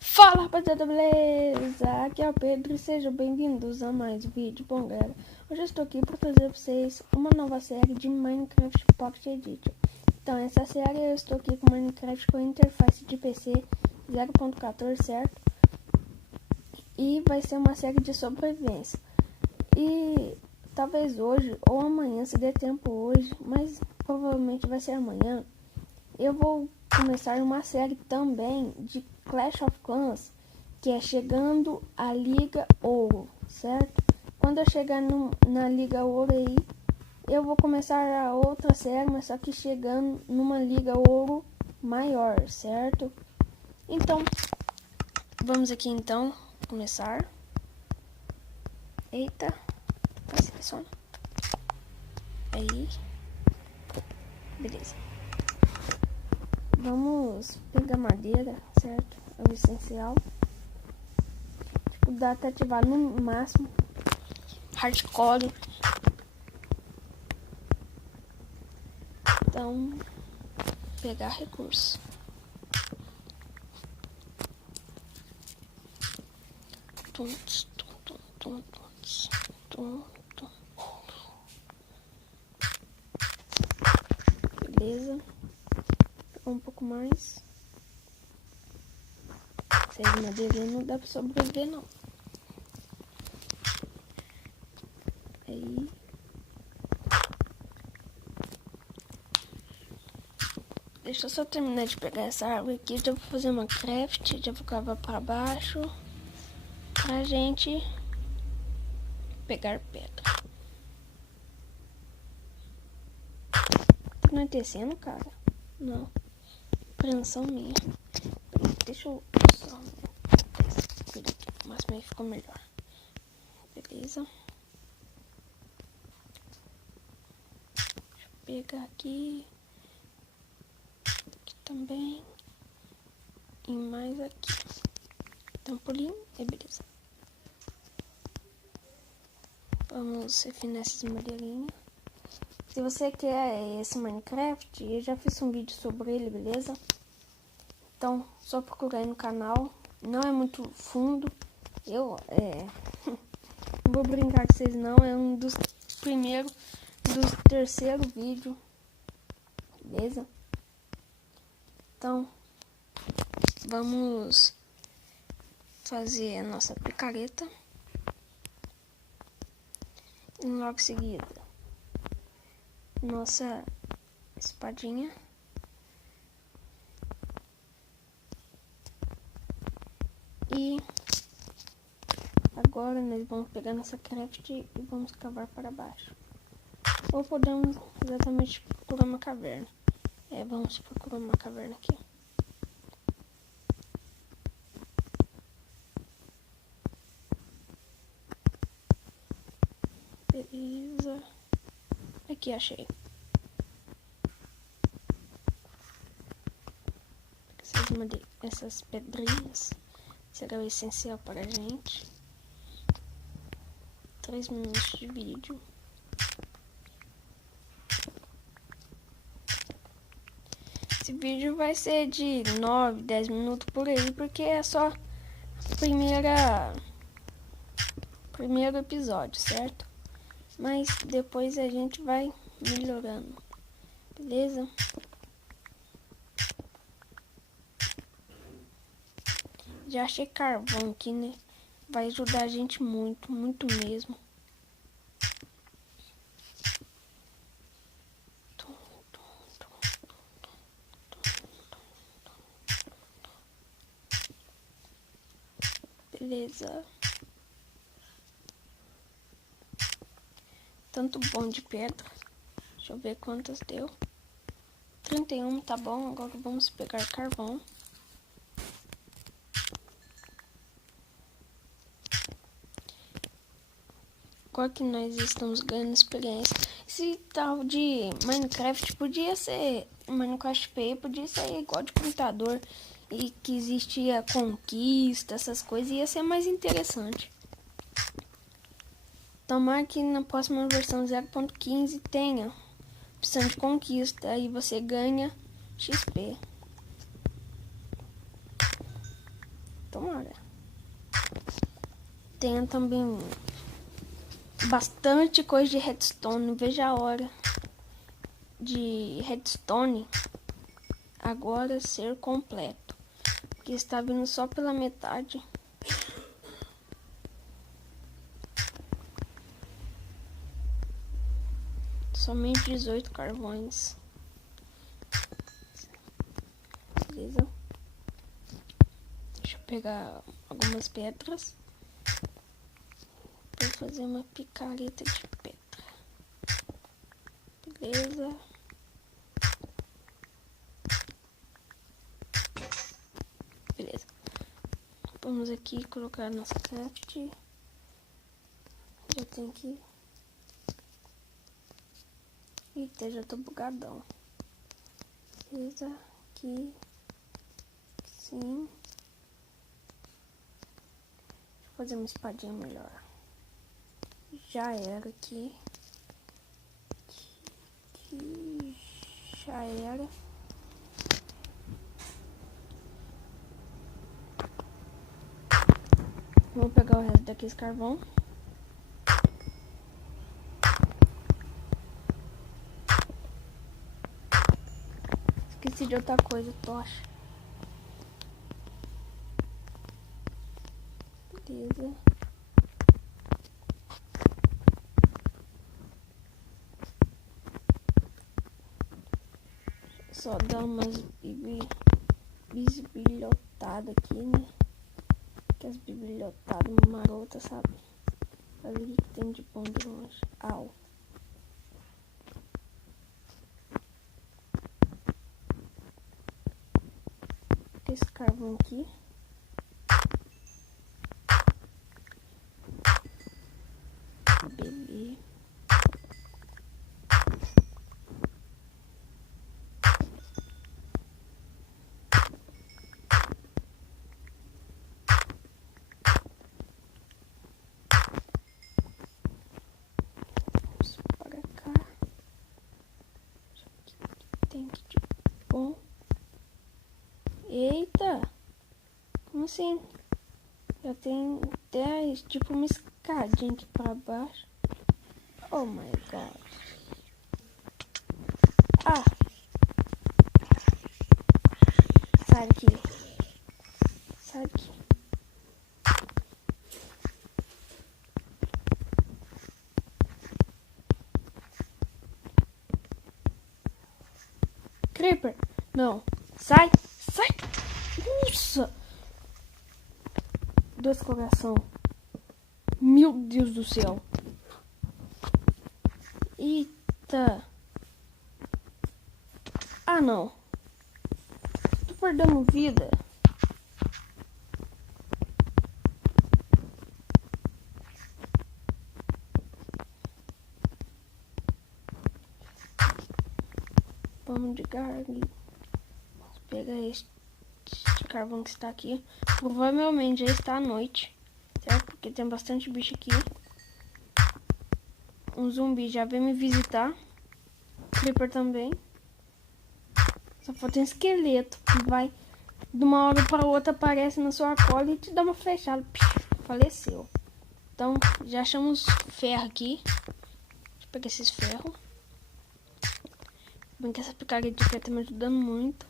Fala rapaziada, beleza? Aqui é o Pedro e sejam bem-vindos a mais um vídeo. Bom galera, hoje eu estou aqui para trazer para vocês uma nova série de Minecraft Pocket Edition. Então essa série eu estou aqui com Minecraft com interface de PC 0.14, certo? E vai ser uma série de sobrevivência. E talvez hoje ou amanhã, se der tempo hoje, mas provavelmente vai ser amanhã, eu vou começar uma série também de Clash of Clans, que é chegando à Liga Ouro, certo? Quando eu chegar na Liga Ouro aí, eu vou começar a outra série, mas só que chegando numa Liga Ouro maior, certo? Então, vamos aqui então começar. Eita, seleciona. Aí, beleza. Vamos pegar madeira, certo? É o essencial. Dá até ativar no máximo. Hardcore. Então, pegar recurso. Beleza. Um pouco mais. 6 de madeira não dá pra sobreviver não. Aí. Deixa eu só terminar de pegar essa árvore aqui. Já vou fazer uma craft. Já vou cavar pra baixo. Pra gente pegar pedra. Tá anoitecendo, cara? Não. Apreensão minha. Deixa eu só. Mas aí ficou melhor. Beleza. Deixa eu pegar aqui. Aqui também. E mais aqui. Trampolim. E beleza. Vamos refinar essas madeirinhas. Se você quer esse Minecraft, eu já fiz um vídeo sobre ele, beleza? Então, só procurar aí no canal. Não é muito fundo. Não vou brincar com vocês não. É um dos primeiros, terceiro vídeo. Beleza? Então, vamos fazer a nossa picareta. E logo em seguida, nossa espadinha. E agora nós vamos pegar nossa craft e vamos cavar para baixo. Ou podemos exatamente procurar uma caverna. Vamos procurar uma caverna aqui. Beleza. Aqui achei. Essas pedrinhas será o essencial para a gente. 3 minutos de vídeo. Esse vídeo vai ser de 9, 10 minutos por aí, porque é só primeiro episódio, certo? Mas depois a gente vai melhorando, beleza? Já achei carvão aqui, né? Vai ajudar a gente muito, muito mesmo. Beleza. Tanto bom de pedra. Deixa eu ver quantas deu. 31, tá bom. Agora vamos pegar carvão. Agora que nós estamos ganhando experiência. Esse tal de Minecraft podia ser... Minecraft P podia ser igual de computador. E que existia conquista, essas coisas. Ia ser mais interessante. Tomara que na próxima versão 0.15 tenha opção de conquista. Aí você ganha XP. Tomara. Tenha também bastante coisa de redstone. Veja a hora de redstone agora ser completo, porque está vindo só pela metade. Somente 18 carvões. Beleza. Deixa eu pegar algumas pedras para fazer uma picareta de pedra. Beleza. Beleza. Vamos aqui colocar nossa craft. Já tem que... Eita, já tô bugadão. Beleza. Aqui. Sim. Deixa eu fazer uma espadinha melhor. Já era aqui. Aqui. Já era. Vou pegar o resto daqueles carvão. Esqueci de outra coisa, tocha. Beleza. Só dar umas bisbilhotadas aqui, né? Que as bisbilhotadas marotas, sabe? Pra ver o que tem de bom de longe. Au. Esse carvão aqui. Beber. Vamos para cá. Tem que de bom. Eita! Como assim? Já tem até tipo uma escadinha aqui pra baixo. Oh my god. Ah! Sai daqui. Sai daqui. Creeper! Não. Sai! Sai! Nossa! 2 coração. Meu Deus do céu. Eita. Ah, não. Tô perdendo vida. Vamos de carne. Vamos pegar este carvão que está aqui. Provavelmente já está à noite, certo? Porque tem bastante bicho aqui. Um zumbi já veio me visitar. Creeper também. Só falta um esqueleto que vai de uma hora para outra, aparece na sua cola e te dá uma flechada. Faleceu. Então já achamos ferro aqui. Deixa eu pegar esses ferros. Bem que essa picareta aqui tá me ajudando muito.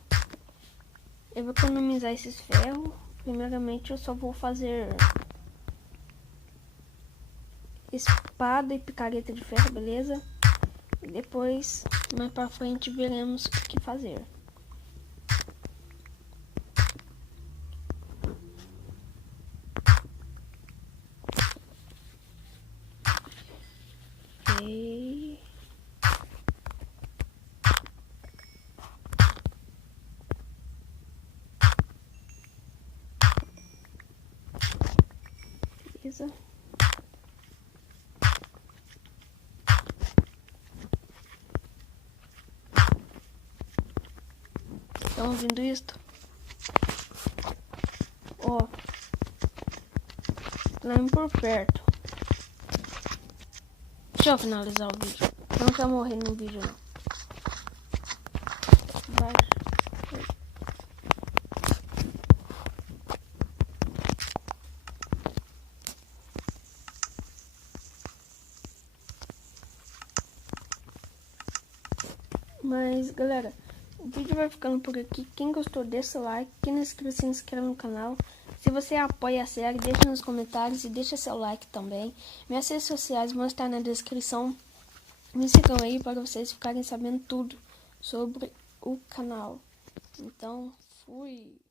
Eu vou economizar esses ferros. Primeiramente eu só vou fazer espada e picareta de ferro, beleza? E depois, mais pra frente, veremos o que fazer. Ok. Beleza. Estão ouvindo isto? Ó. Lá por perto. Deixa eu finalizar o vídeo. Eu não quero morrer no vídeo, não. Vai. Mas, galera, o vídeo vai ficando por aqui. Quem gostou, deixa o like. Quem não é inscrito, se inscreve no canal. Se você apoia a série, deixa nos comentários e deixa seu like também. Minhas redes sociais vão estar na descrição. Me sigam aí para vocês ficarem sabendo tudo sobre o canal. Então, fui!